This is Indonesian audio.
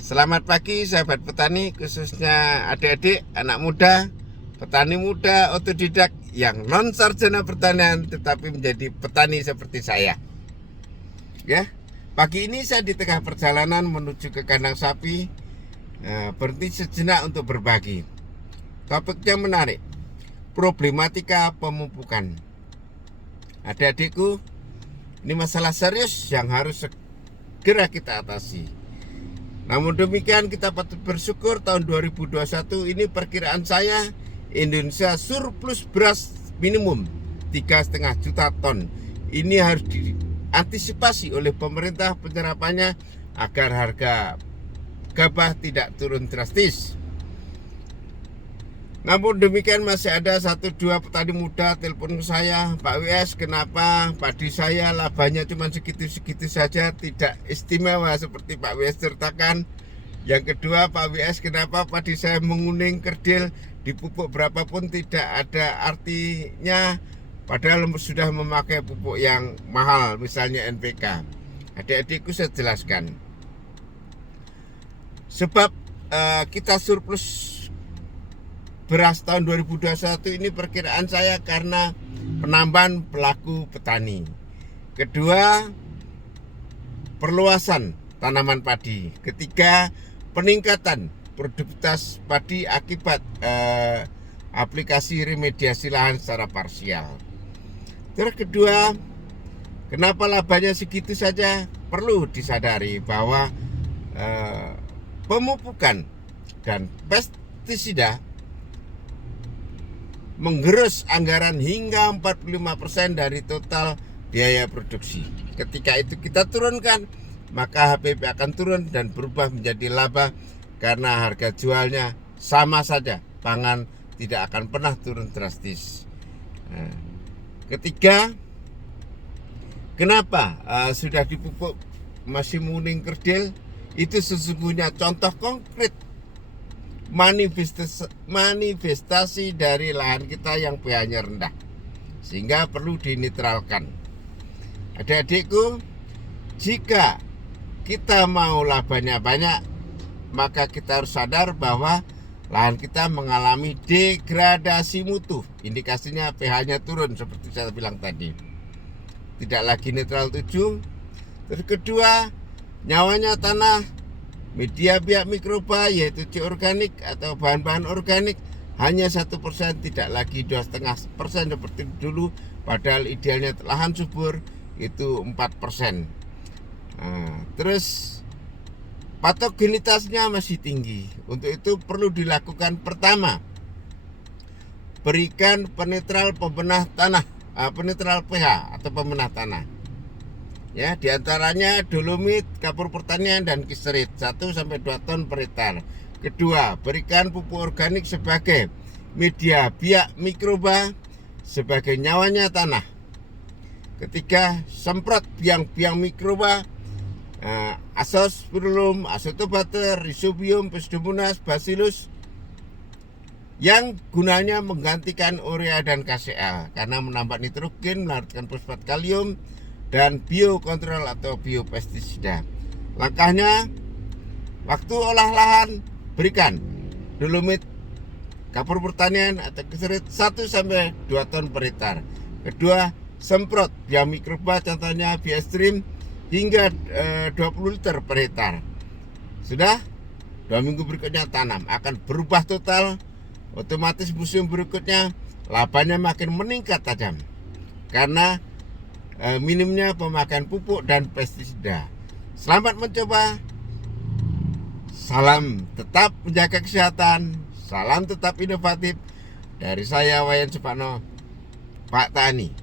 Selamat pagi sahabat petani, khususnya adik-adik, anak muda, petani muda, otodidak yang non sarjana pertanian tetapi menjadi petani seperti saya. Ya, pagi ini saya di tengah perjalanan menuju ke kandang sapi, berhenti sejenak untuk berbagi. Topiknya menarik, problematika pemupukan. Adik-adikku, ini masalah serius yang harus segera kita atasi. Namun demikian kita patut bersyukur tahun 2021 ini perkiraan saya Indonesia surplus beras minimum 3,5 juta ton. Ini harus diantisipasi oleh pemerintah penyerapannya agar harga gabah tidak turun drastis. Namun demikian masih ada 1-2 petani muda telepon ke saya, Pak WS, kenapa padi saya labanya cuma segitu-segitu saja, tidak istimewa seperti Pak WS ceritakan. Yang kedua, Pak WS, kenapa padi saya menguning kerdil, dipupuk berapapun tidak ada artinya, padahal sudah memakai pupuk yang mahal, misalnya NPK. Adik-adikku saya jelaskan. Sebab kita surplus beras tahun 2021 ini perkiraan saya karena penambahan pelaku petani. Kedua, perluasan tanaman padi. Ketiga, peningkatan produktivitas padi akibat aplikasi remediasi lahan secara parsial. Terus kedua, kenapa labanya segitu saja? Perlu disadari bahwa pemupukan dan pestisida menggerus anggaran hingga 45% dari total biaya produksi. Ketika itu kita turunkan, maka HPP akan turun dan berubah menjadi laba karena harga jualnya sama saja. Pangan tidak akan pernah turun drastis. Ketiga, kenapa sudah dipupuk masih menguning kerdil? Itu sesungguhnya contoh konkret manifestasi dari lahan kita yang pH-nya rendah, sehingga perlu dinetralkan. Adik-adikku, jika kita mau labanya banyak, maka kita harus sadar bahwa lahan kita mengalami degradasi mutu. Indikasinya pH-nya turun seperti saya bilang tadi. Tidak lagi netral 7. Terus kedua, nyawanya tanah, media biak mikroba yaitu C organik atau bahan-bahan organik hanya 1%, tidak lagi 2,5% seperti dulu, padahal idealnya lahan subur itu 4%. Terus patogenitasnya masih tinggi. Untuk itu perlu dilakukan pertama, berikan penetral pembenah tanah, penetral pH atau pembenah tanah. Ya, diantaranya dolomit, kapur pertanian, dan kiserit 1-2 ton per hektar. Kedua, berikan pupuk organik sebagai media biak mikroba sebagai nyawanya tanah. Ketiga, semprot biang-biang mikroba, Azospirillum, Azotobacter, Rhizobium, Pseudomonas, Bacillus, yang gunanya menggantikan urea dan KCl karena menambah nitrogen, melarutkan fosfat kalium, dan biokontrol atau biopestisida. Langkahnya, waktu olah lahan, berikan dolomit, kapur pertanian atau kiserit 1-2 ton per hektar. Kedua, semprot biang mikroba, contohnya Biostream, hingga 20 liter per hektar. Sudah, 2 minggu berikutnya tanam, akan berubah total. Otomatis musim berikutnya labanya makin meningkat tajam karena minimnya pemakaian pupuk dan pestisida. Selamat mencoba. Salam tetap menjaga kesehatan. Salam tetap inovatif. Dari saya, Wayan Supano, Pak Tani.